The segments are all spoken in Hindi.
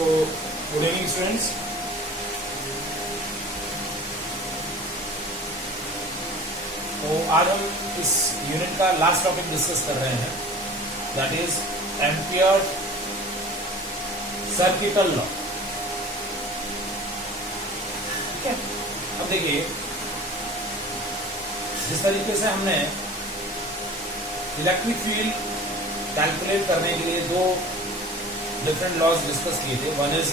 So good evening students. तो आज हम इस यूनिट का लास्ट टॉपिक डिस्कस कर रहे हैं, that is ampere circuital law. ठीक है, अब देखिए जिस तरीके से हमने इलेक्ट्रिक फील्ड कैलकुलेट करने के लिए दो डिफरेंट लॉज डिस्कस किए थे, one is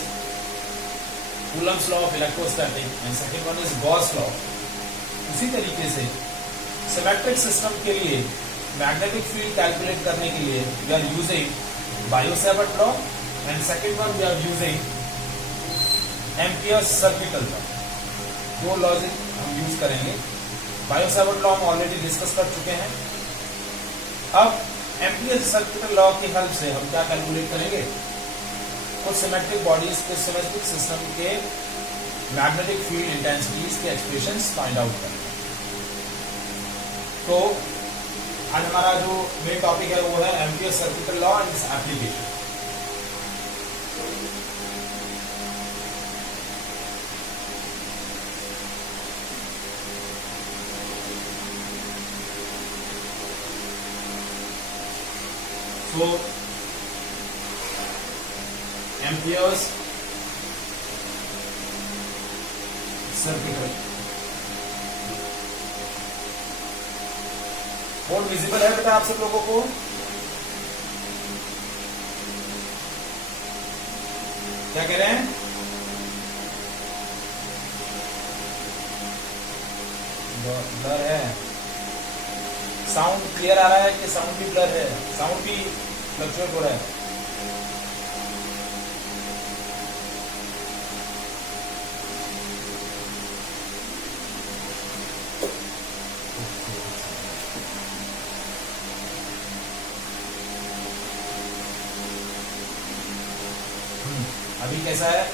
Coulomb's law of electrostatic and second one is Gauss law. उसी तरीके से सिमेट्रिक सिस्टम के लिए मैग्नेटिक फील्ड कैलकुलेट करने के लिए we are using Biot Savart law and second one we are using Ampere circuital law. दो लॉजिक हम यूज करेंगे। बायो-सैवर्ट लॉ हम ऑलरेडी डिस्कस कर चुके हैं। अब एम्पियर सर्किटल लॉ की हेल्प से हम क्या कैलकुलेट करेंगे, कुछ सिमेट्रिक बॉडीज के सिमेट्रिक सिस्टम के मैग्नेटिक फील्ड इंटेंसिटीज के एक्सप्रेशंस फाइंड आउट करेंगे। तो आज हमारा जो मेन टॉपिक है वो है ampere circuital law and its application. So amperes circuital board visible है बेटा आप सब लोगों को? क्या कह रहे हैं? ब्लर है। साउंड क्लियर आ रहा है कि साउंड भी ब्लर है? साउंड भी फ्लक्चुएट हो रहा है। अभी कैसा है?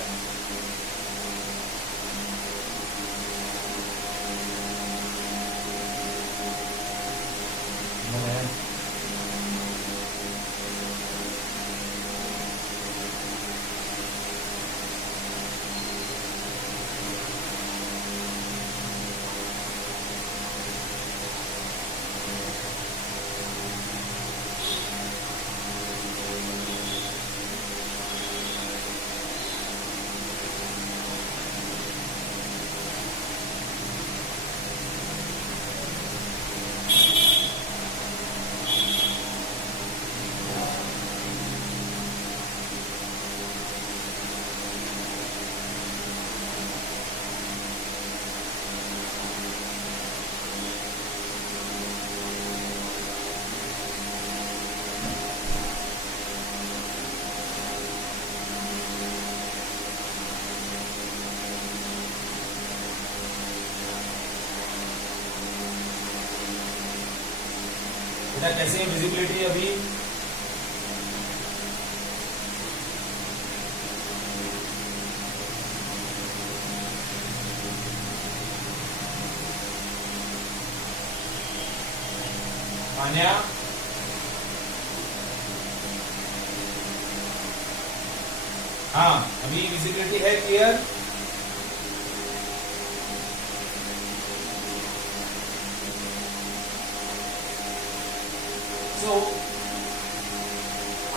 कैसे है विजिबिलिटी अभी? मान्या हाँ, अभी विजिबिलिटी है क्लियर? तो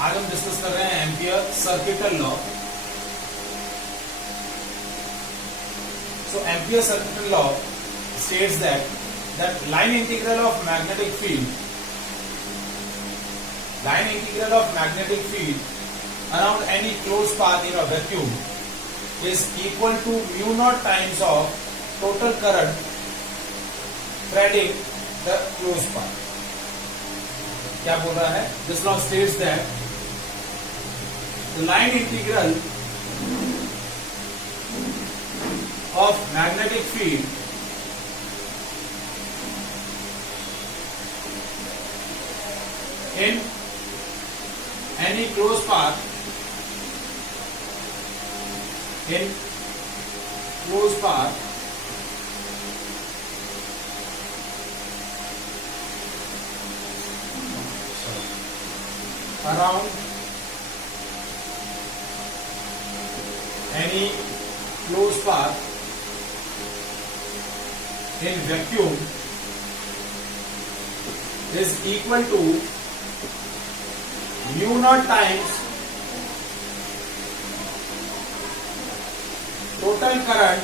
आज हम डिस्कस कर रहे हैं ampere circuital law. So ampere circuital law states that line integral of magnetic field around any closed path in a vacuum is equal to mu naught times of total current threading the closed path। क्या बोल रहा है? This law states that the line integral of magnetic field in any close path around any closed path in vacuum is equal to mu naught times total current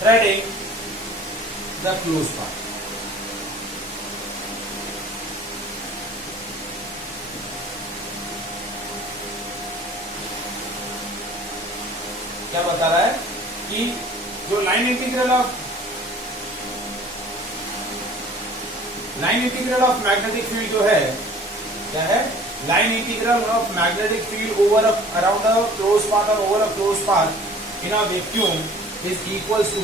threading the closed path. क्या बता रहा है कि जो line integral of magnetic field जो है क्या है, line integral of magnetic field over around a close path और over a close path in a vacuum is equals to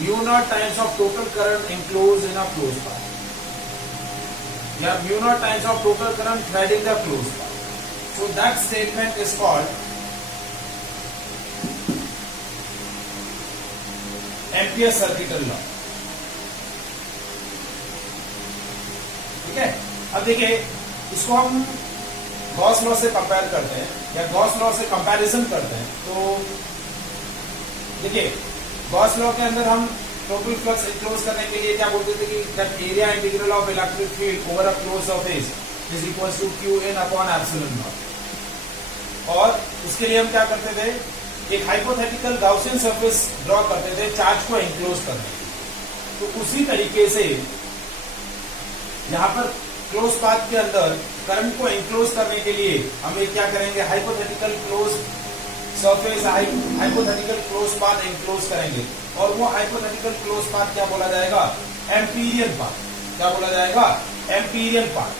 mu naught times of total current enclosed in a closed path, या mu naught times of total current threading the closed path. So that statement is called Ampere's circuital law. ठीक है, अब देखिए इसको हम गॉस लॉ से कंपेयर करते हैं या गॉस लॉ से कंपैरिजन करते हैं। तो देखिए गॉस लॉ के अंदर हम टोटल फ्लक्स इनक्लोज करने के लिए क्या बोलते थे कि that area integral of electric field over a closed surface is equals to Q in upon epsilon naught. और उसके लिए हम क्या करते थे, एक हाइपोथेटिकल गाउसियन सरफेस ड्रॉ करते थे चार्ज को इनक्लोज करने के लिए। तो उसी तरीके से यहाँ पर क्लोज पाथ के अंदर करंट को इनक्लोज करने के लिए हम ये क्या करेंगे, hypothetical close surface hypothetical close path enclose करेंगे और वो हाइपोथेटिकल क्लोज पाथ क्या बोला जाएगा, एम्पीरियन पाथ। क्या बोला जाएगा, empyrean path.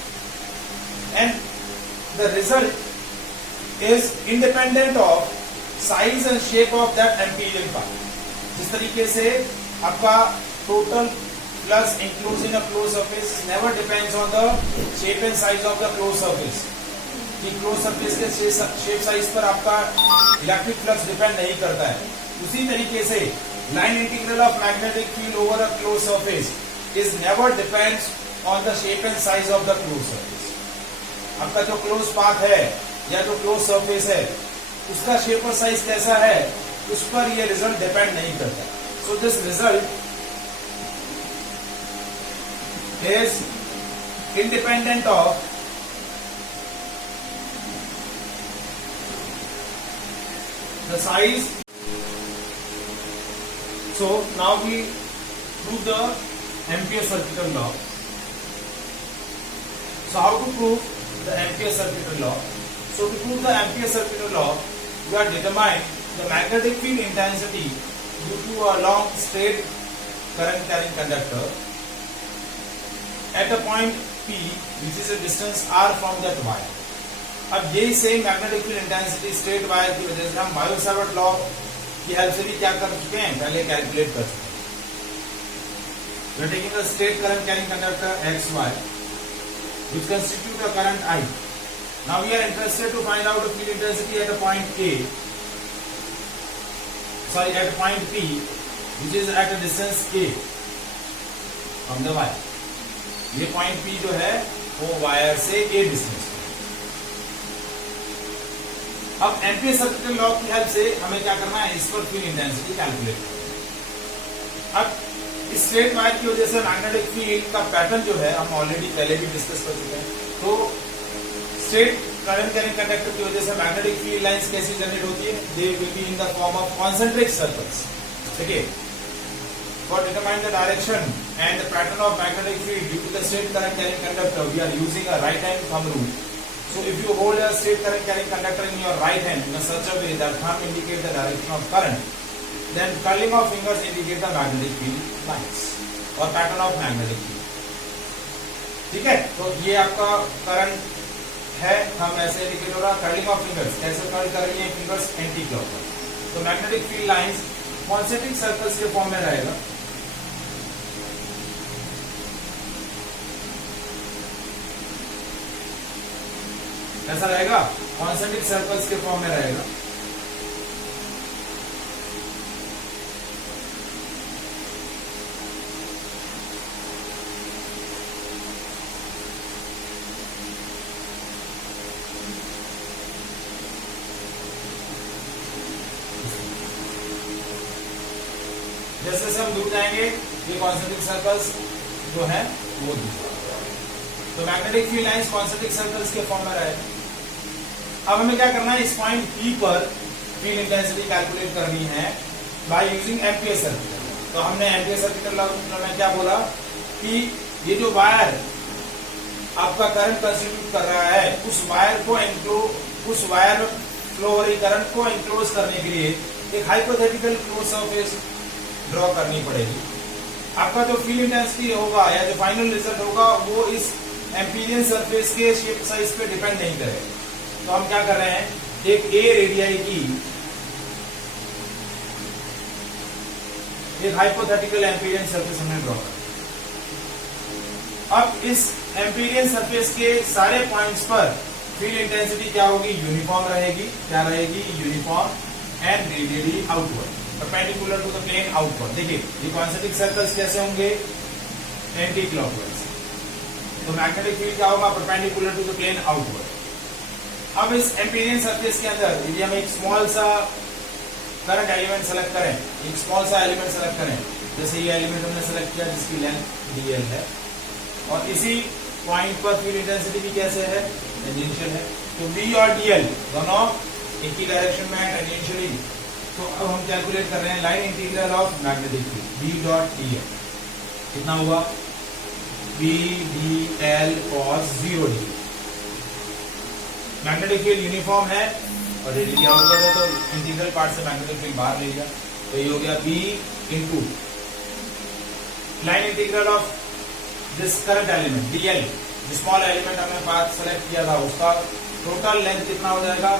And the result is independent of size and shape of that empyrean path. जिस तरीके से आपका total flux including a closed surface never depends on the shape and size of the close surface, कि क्लोज सरफेस के शेप साइज पर आपका इलेक्ट्रिक फ्लक्स डिपेंड नहीं करता है। उसी तरीके से line integral of magnetic field over a closed surface is never depends on the shape and size of the close surface. आपका जो क्लोज पाथ है या जो क्लोज सरफेस है उसका शेप और साइज कैसा है उस पर यह रिजल्ट डिपेंड नहीं करता। So this result is independent of the size. So now we prove the Ampere's circuital law. So how to prove the Ampere's circuital law? So to prove the Ampere's circuital law, we are determine the magnetic field intensity due to a long straight current carrying conductor at a point P, which is a distance r from that wire. अब यही same magnetic field intensity straight wire की वजह से हम बायो-सावर्ट लॉ की हेल्प से भी क्या कर चुके हैं, पहले कैलकुलेट कर चुके हैं। We are taking a straight current carrying conductor XY which constitute a current I. Now we are interested to find out the field intensity at a point at a point P which is at a distance A from the wire. ये पॉइंट P जो है वो वायर से A डिस्टेंस। अब एम्पीयर सर्किटल लॉ की हेल्प से हमें क्या करना है, इस पर फील्ड इंटेंसिटी कैलकुलेट करना है। अब इस स्ट्रेट वायर की वजह से मैग्नेटिक फील्ड का पैटर्न जो है हम ऑलरेडी पहले भी डिस्कस कर चुके हैं। तो स्ट्रेट करंट कैरिंग कंडक्टर की वजह से मैग्नेटिक फील्ड लाइंस कैसी जनरेट होती है, they will be in the form of concentric circles. ठीक है, for determine the direction and the pattern of magnetic field due to the straight current carrying conductor we are using a right hand thumb rule. So if you hold a straight current carrying conductor in your right hand in such a way that thumb indicates the direction of current, then curling of fingers indicate the magnetic field lines or pattern of magnetic field. ठीक है, तो ये आपका करंट है, हम ऐसे इंडिकेट हो रहा, कर्लिंग ऑफ फिंगर्स कैसे कर्ल कर रही है फिंगर्स एंटी क्लॉकवाइज। तो magnetic field lines concentric circles के फॉर्म में रहेगा। कैसा रहेगा, कॉन्सेंट्रिक सर्कल्स के फॉर्म में रहेगा। जैसे जैसे हम दूर जाएंगे ये कॉन्सेंट्रिक सर्कल्स जो है वो दूर। तो magnetic field lines concentric circles के फॉर्म में रहे। अब हमें क्या करना है, इस पॉइंट P पर फील्ड इंटेंसिटी कैलकुलेट करनी है बाय यूजिंग एम्पियर सर्किट। तो हमने एम्पियर सर्किट लॉ में क्या बोला कि ये जो वायर आपका करंट कंस्टिट्यूट कर रहा है उस वायर में फ्लो हो रही करंट को एनक्लोज करने के लिए एक हाइपोथेटिकल क्लोज सरफेस ड्रॉ करनी पड़ेगी। आपका जो फील्ड इंटेंसिटी होगा या जो फाइनल रिजल्ट होगा वो इस एम्पीरियन सरफेस के शेप साइज पे डिपेंड नहीं करेगा। तो हम क्या कर रहे हैं, एक ए रेडियाई की एक हाइपोथेटिकल एम्पीरियन सरफेस हमने ड्रॉ कर। अब इस एम्पीरियन सरफेस के सारे पॉइंट्स पर फील्ड इंटेंसिटी क्या होगी, यूनिफॉर्म रहेगी। क्या रहेगी, uniform and radially outward perpendicular to the plane outward. देखिए ये कॉन्सेंट्रिक सर्कल्स कैसे होंगे, एंटी क्लॉकवाइज। तो मैग्नेटिक फील्ड क्या होगा, perpendicular to the plane outward. अब इस एम्पीरियन सरफेस के अंदर यदि हम एक स्मॉल सा करंट एलिमेंट सेलेक्ट करें, एक स्मॉल सा एलिमेंट सेलेक्ट करें, जैसे ये एलिमेंट हमने सेलेक्ट किया जिसकी लेंथ dl है और इसी पॉइंट पर फील्ड इंटेंसिटी भी कैसे है, टेंजेंशियल है। तो v और dl दोनों एक ही डायरेक्शन में है टेंजेंशियली। तो अब हम कैलकुलेट कर रहे हैं line integral of magnetic field v dot dl कितना हुआ, v dl cos 0d। Magnetic field uniform है और रेडियली आउटवर्ड है, तो इंटीग्रल पार्ट से मैग्नेटिक फील्ड बाहर ले गया। तो ये हो गया v into line integral of this current element dl, small element हमने पाथ सेलेक्ट किया था उसका टोटल लेंथ कितना हो जाएगा,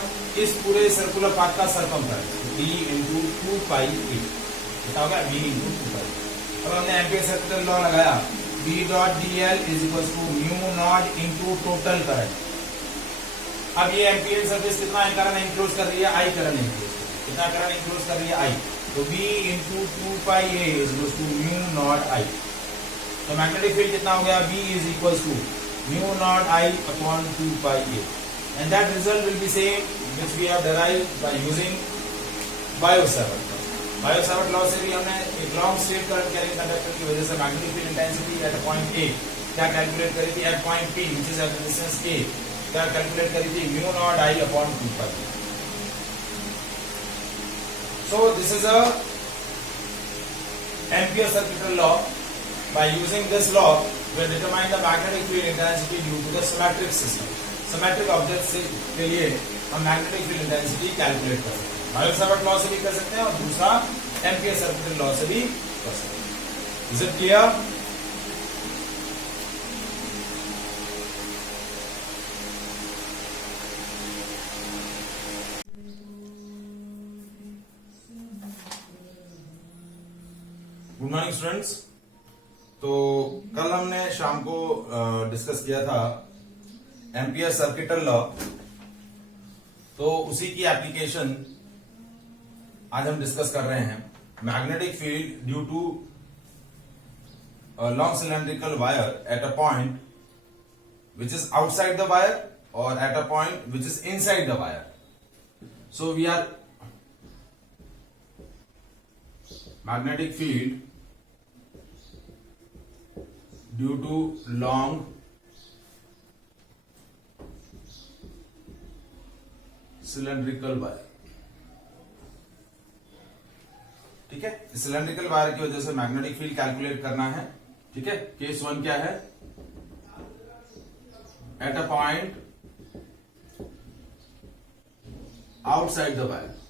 इस पूरे सर्कुलर पाथ का circumference d into 2 pi a कितना हो गया, v इंटू 2 पाई। अब हमने एम्पियर सर्किट लॉ लगाया, v dot dl is equal to mu naught into total current. अब ये एम्पीयर सरफेस कितना करंट इंक्लोज कर रही है, I करंट इंक्लोज कर रही है। कितना करंट इंक्लोज कर रही है, I। तो V into 2 pi A is equal to mu naught I। तो मैग्नेटिक फील्ड कितना हो गया, V is equal to mu naught I upon 2 pi A। And that result will be same which we have derived by using Biot Savart law. Biot Savart law से भी हमने एक long straight current carrying conductor की वजह से magnetic field intensity at a point A क्या कैलकुलेट करी थी, eight point P which is at distance A क्या कैलकुलेट करी थी, mu naught I upon 2 pi. So this is a Ampere circuital law. By using this law, we determine the magnetic field intensity due to the symmetric system. Symmetric objects के लिए हम magnetic field intensity calculate कर सकते हैं। बायो-सावर्ट लॉ से भी कर सकते हैं और दूसरा Ampere circuital law से भी कर सकते हैं। Is it clear? Good morning students. तो कल हमने शाम को डिस्कस किया था एम्पियर सर्किटल लॉ, तो उसी की एप्लीकेशन आज हम डिस्कस कर रहे हैं। Magnetic field due to long cylindrical wire at a point which is outside the wire और at a point which is inside the wire. So we are magnetic field due to long cylindrical wire। ठीक है, सिलेंड्रिकल वायर की वजह से मैग्नेटिक फील्ड कैलकुलेट करना है। ठीक है, केस 1 क्या है, at a point outside the wire.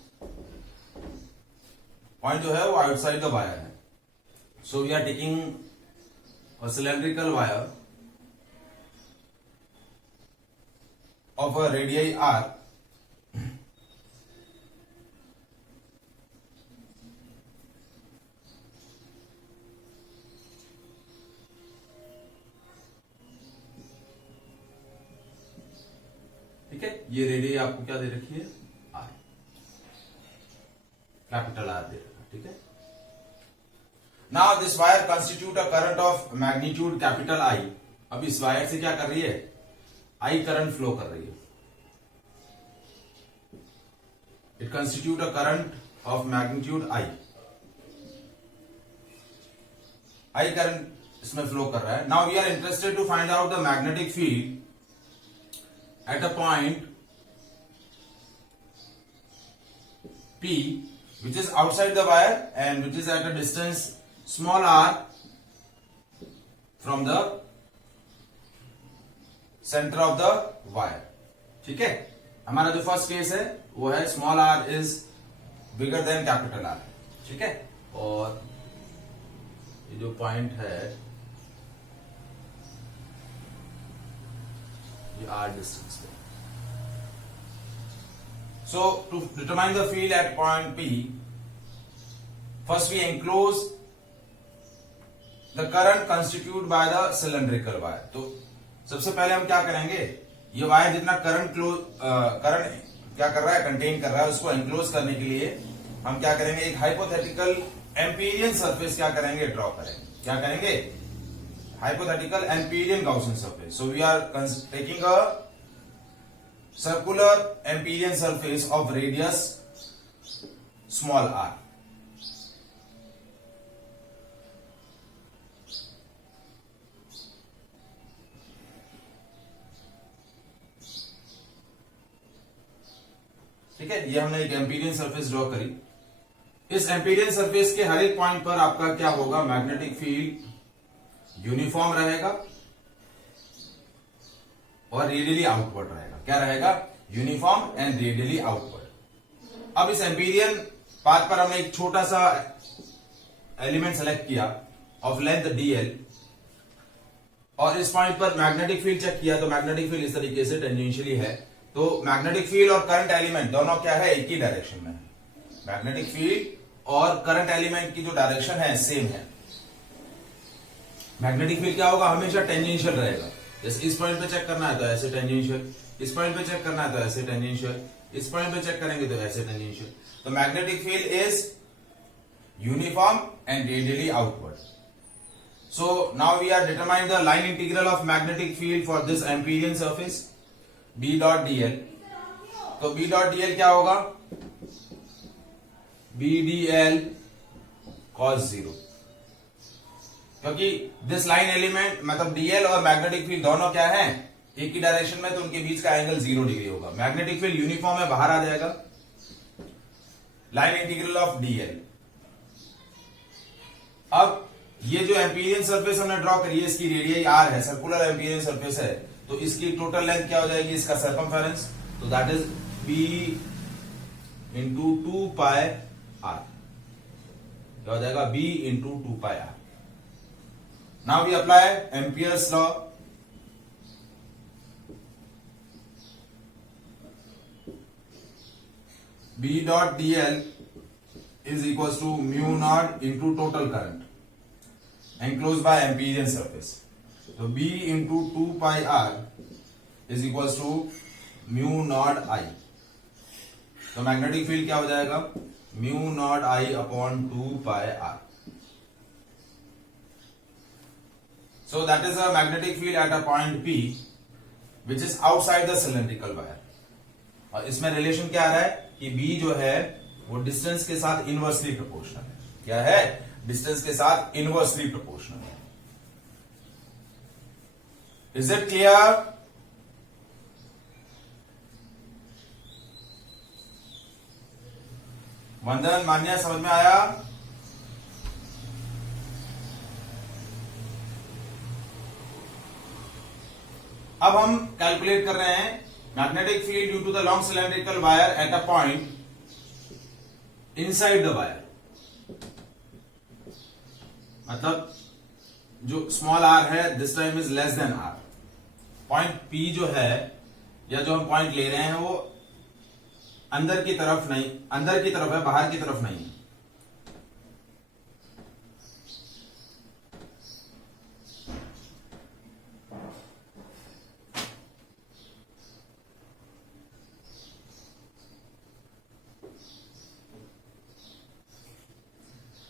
Point जो है वो आउटसाइड द वायर है। So we are taking a cylindrical wire of a radius r ठीक है, ये रेडियस आपको क्या दे रखी है, r, कैपिटल R दे रखा है। ठीक है, now this wire constitute a current of magnitude capital I। अब इस वायर से क्या कर रही है, I करंट फ्लो कर रही है। It constitute a current of magnitude I। I current इसमें फ्लो कर रहा है. Now we are interested to find out the magnetic field at a point P which is outside the wire and which is at a distance small r from the center of the wire. ठीक है, हमारा जो फर्स्ट केस है वो है small r is bigger than capital R. ठीक है, और ये जो पॉइंट है ये r डिस्टेंस पे. So to determine the field at point P, first we enclose the current constituted by the cylindrical wire. तो सबसे पहले हम क्या करेंगे, ये वायर जितना करंट क्या कर रहा है, कंटेन कर रहा है, उसको एंक्लोज करने के लिए हम क्या करेंगे, एक हाइपोथेटिकल एम्पीरियन सरफेस क्या करेंगे, ड्रॉ करेंगे. क्या करेंगे, hypothetical Amperian Gaussian surface. So we are taking a circular Ampérian surface of radius small r. ठीक है, ये हमने एक एम्पीरियन सरफेस ड्रॉ करी. इस एम्पीरियन सरफेस के हर एक पॉइंट पर आपका क्या होगा, मैग्नेटिक फील्ड यूनिफॉर्म रहेगा और रेडियली आउटवर्ड रहेगा. क्या रहेगा, यूनिफॉर्म एंड रेडियली आउटवर्ड. अब इस एम्पीरियन पाथ पर हमने एक छोटा सा एलिमेंट सेलेक्ट किया ऑफ लेंथ dl और इस पॉइंट पर मैग्नेटिक फील्ड चेक किया तो मैग्नेटिक फील्ड इस तरीके से टेंजेंशियली है. तो मैग्नेटिक फील्ड और करंट एलिमेंट दोनों क्या है, एक ही डायरेक्शन में है. मैग्नेटिक फील्ड और करंट एलिमेंट की जो डायरेक्शन है सेम है. मैग्नेटिक फील्ड क्या होगा, हमेशा टेंजेंशियल रहेगा. जैसे इस पॉइंट पे चेक करना है तो ऐसे टेंजेंशियल, इस पॉइंट पे चेक करना है तो ऐसे टेंजेंशियल, इस पॉइंट पे चेक करेंगे तो ऐसे टेंजेंशियल. तो magnetic field is uniform and radially outward. So now we are determining the line integral of magnetic field for this Amperian surface B dot dl. तो B डॉट dl क्या होगा, B dl cos 0, क्योंकि दिस लाइन एलिमेंट मतलब dl और मैग्नेटिक फील्ड दोनों क्या है, एक ही डायरेक्शन में, तो उनके बीच का एंगल 0 डिग्री होगा. मैग्नेटिक फील्ड यूनिफॉर्म है, बाहर आ जाएगा. Line integral of dl. अब ये जो एम्पीरियन सरफेस हमने ड्रॉ करी है, इसकी रेडियस r है, सर्कुलर एम्पीरियन सरफेस है, तो इसकी टोटल लेंथ क्या हो जाएगी, इसका सर्कमफेरेंस, तो that is b into 2 pi r. क्या हो जाएगा, b into 2 pi r. Now we apply Ampere's law. B dot dl is equals to mu naught into total current enclosed by Ampérian surface. So B into 2 pi r is equals to mu naught I. तो मैग्नेटिक फील्ड क्या हो जाएगा, mu naught I upon 2 pi r. So that is a magnetic field at a point P which is outside the cylindrical wire. और इसमें रिलेशन क्या आ रहा है कि B जो है वो डिस्टेंस के साथ इनवर्सली प्रोपोर्शनल है. क्या है, डिस्टेंस के साथ इनवर्सली प्रोपोर्शनल है. Is it clear? वंदन, मान्या, समझ में आया? अब हम कैलकुलेट कर रहे हैं magnetic field due to the long cylindrical wire at a point inside the wire. मतलब जो स्मॉल r है this time is less than r. Point P जो है या जो हम पॉइंट ले रहे हैं वो अंदर की तरफ नहीं, अंदर की तरफ है, बाहर की तरफ नहीं है.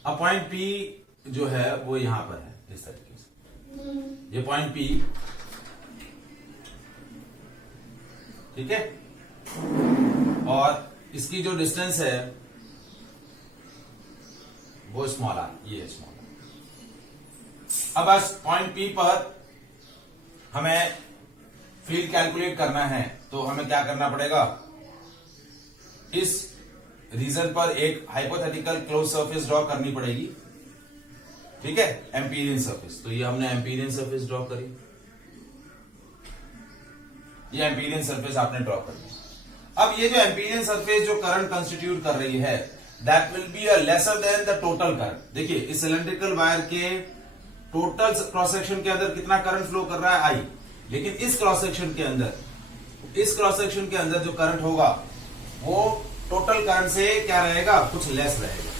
अब पॉइंट P जो है वो यहां पर है इस तरीके से. ये पॉइंट P, ठीक है, और इसकी जो डिस्टेंस है वो स्मॉल r, ये स्मॉल r. अब बस पॉइंट पी पर हमें फील्ड कैलकुलेट करना है, तो हमें क्या करना पड़ेगा, इस रीजन पर एक हाइपोथेटिकल क्लोज सरफेस ड्रॉ करनी पड़ेगी, ठीक है, एम्पीरियन सरफेस। तो ये हमने एम्पीरियन सरफेस ड्रॉ करी, ये एम्पीरियन सरफेस आपने ड्रॉ कर दी। अब ये जो एम्पीरियन सरफेस जो करंट कंस्टिट्यूट कर रही है, that will be a lesser than the total current. देखिए इस सिलेंड्रिकल वायर के टोटल क्रॉस सेक्शन के अंदर कितना करंट फ्लो कर रहा है, आई, लेकिन इस क्रॉस सेक्शन के अंदर जो करंट होगा वो टोटल करंट से क्या रहेगा, कुछ लेस रहेगा।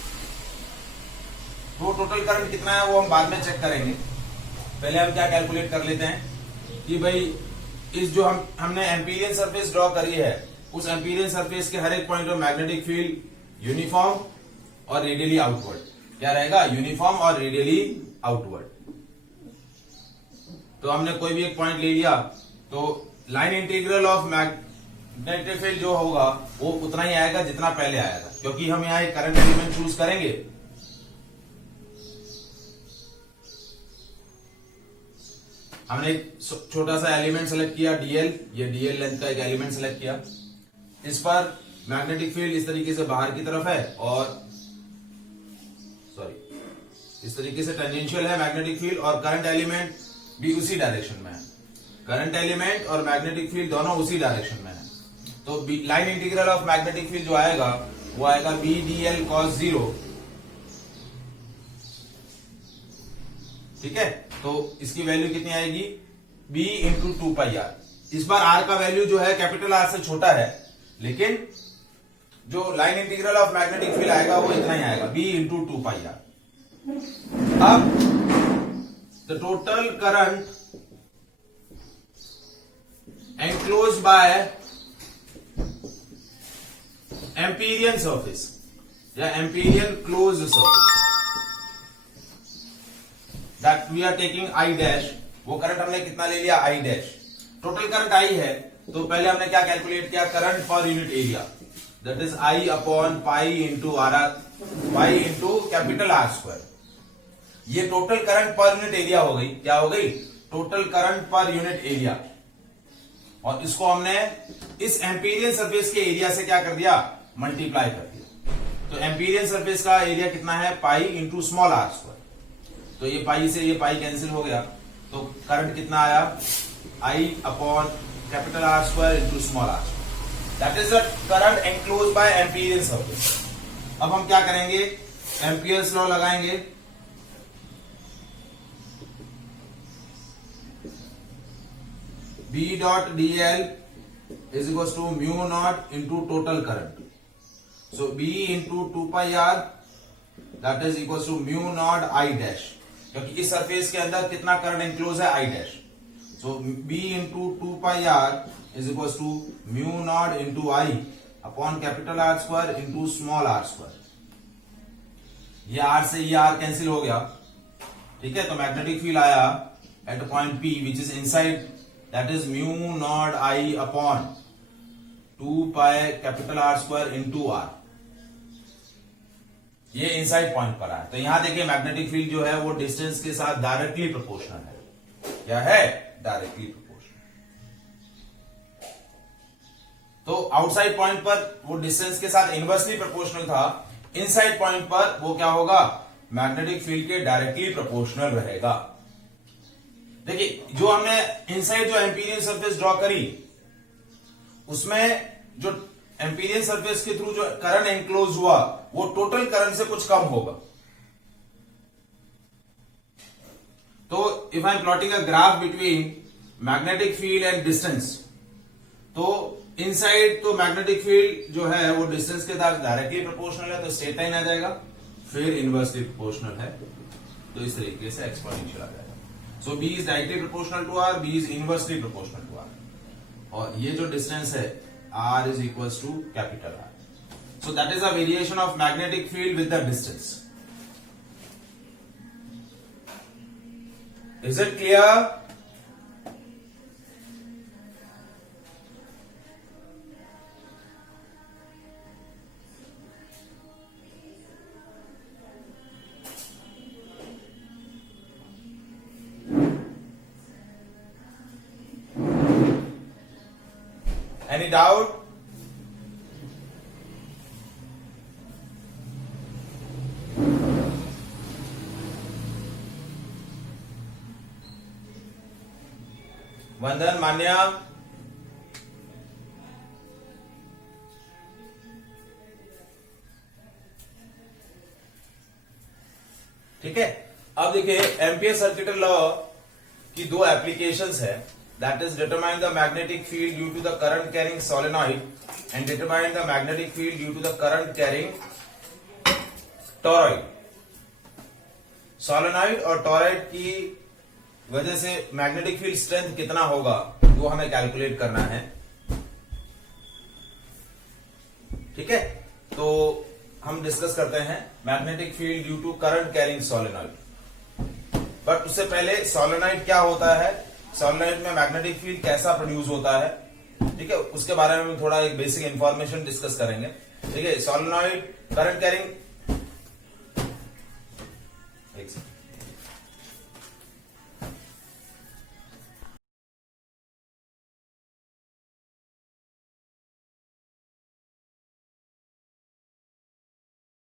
तो टोटल करंट कितना है वो हम बाद में चेक करेंगे, पहले हम क्या कैलकुलेट कर लेते हैं कि भाई इस जो हमने एम्पीरियन सरफेस ड्रॉ करी है, उस एम्पीरियन सरफेस के हर एक पॉइंट पर मैग्नेटिक फील्ड यूनिफॉर्म और रेडियली आउटवर्ड क्या रहेगा, यूनिफॉर्म और रेडियली आउटवर्ड। तो हमने कोई भी एक पॉइंट ले लिया, तो line integral of magnetic field जो होगा वो उतना ही आएगा जितना पहले आया था, क्योंकि हम यहां एक करंट एलिमेंट चूज करेंगे। हमने एक छोटा सा एलिमेंट सेलेक्ट किया डीएल, ये डीएल लेंथ का एक एलिमेंट सेलेक्ट किया। इस पर मैग्नेटिक फील्ड इस तरीके से बाहर की तरफ है और इस तरीके से टेंजेंशियल है मैग्नेटिक फील्ड, और करंट एलिमेंट भी उसी डायरेक्शन में है। करंट एलिमेंट और मैग्नेटिक फील्ड दोनों उसी डायरेक्शन में है। तो line integral of magnetic field जो आएगा वो आएगा बी डी एल कॉस 0, ठीक है। तो इसकी वैल्यू कितनी आएगी, b इंटू 2πr। इस बार r का वैल्यू जो है कैपिटल R से छोटा है, लेकिन जो line integral of magnetic field आएगा वो इतना ही आएगा, b इंटू 2πr। अब the total current enclosed by Amperian surface या Amperian closed surface that we are taking I dash, वो करंट हमने कितना ले लिया, I dash. Total current I है, तो पहले हमने क्या कैलकुलेट किया, current per unit area, that is I upon pi into R, pi into capital R square. ये total current per unit area हो गई, क्या हो गई, total current per unit area. और इसको हमने इस एम्पीरियन सरफेस के एरिया से क्या कर दिया, मल्टीप्लाई कर दिया। तो एम्पीरियन सरफेस का एरिया कितना है, pi into small are square. तो ये पाई से ये पाई कैंसिल हो गया, तो करंट कितना आया, I upon capital R square into small are square, that is the current enclosed by Amperian surface. अब हम क्या करेंगे, एम्पियर्स लॉ लगाएंगे। B dot dl is equals to mu naught into total current. So B into 2πr that is equals to mu naught I dash, क्योंकि इस सरफेस के अंदर कितना करंट एनक्लोज है, I dash. So B into 2πr is equals to mu naught into I upon capital R square into small r square. ये R से ये R कैंसिल हो गया, ठीक है। तो मैग्नेटिक फील्ड आया at point P which is inside, that is mu naught I upon 2 pi capital R square into R। ये इनसाइड पॉइंट पर है। तो यहां देखिए मैग्नेटिक फील्ड जो है वो डिस्टेंस के साथ डायरेक्टली प्रोपोर्शनल है। क्या है, डायरेक्टली प्रोपोर्शनल। तो आउटसाइड पॉइंट पर वो डिस्टेंस के साथ इनवर्सली प्रोपोर्शनल था, इनसाइड पॉइंट पर वो क्या होगा, मैग्नेटिक फील्ड के डायरेक्टली प्रोपोर्शनल रहेगा। देखिए जो हमने इनसाइड जो एम्पीरियन सरफेस ड्रॉ करी, उसमें जो एम्पीरियन सरफेस के थ्रू जो करंट एनक्लोज हुआ वो टोटल करंट से कुछ कम होगा। तो if I am plotting a graph between magnetic field and distance, तो इनसाइड तो मैग्नेटिक फील्ड जो है वो डिस्टेंस के साथ डायरेक्टली प्रोपोर्शनल है, तो स्ट्रेट लाइन आ जाएगा, फिर इनवर्सली प्रोपोर्शनल है, तो इस तरीके से एक्सपोनेंशियल आ जाएगा। So B is directly proportional to R, B is inversely proportional to R. और ये जो डिस्टेंस है R is equals to capital R. So that is a variation of magnetic field with the distance. Is it clear? Any doubt? वंदन, मान्या, ठीक है। अब देखिए एम्पियर सर्किटल लॉ की दो एप्लीकेशंस है, that is determine the magnetic field due to the current carrying solenoid and determine the magnetic field due to the current carrying toroid. Solenoid और टॉरॉइड की वजह से मैग्नेटिक फील्ड स्ट्रेंथ कितना होगा वो हमें कैलकुलेट करना है, ठीक है। तो हम डिस्कस करते हैं magnetic field due to current carrying solenoid. But उससे पहले सोलेनॉइड क्या होता है, सोलेनॉइड में मैग्नेटिक फील्ड कैसा प्रोड्यूस होता है, ठीक है, उसके बारे में थोड़ा एक बेसिक इंफॉर्मेशन डिस्कस करेंगे, ठीक है। सोलेनॉइड करंट कैरिंग, एक सेकंड,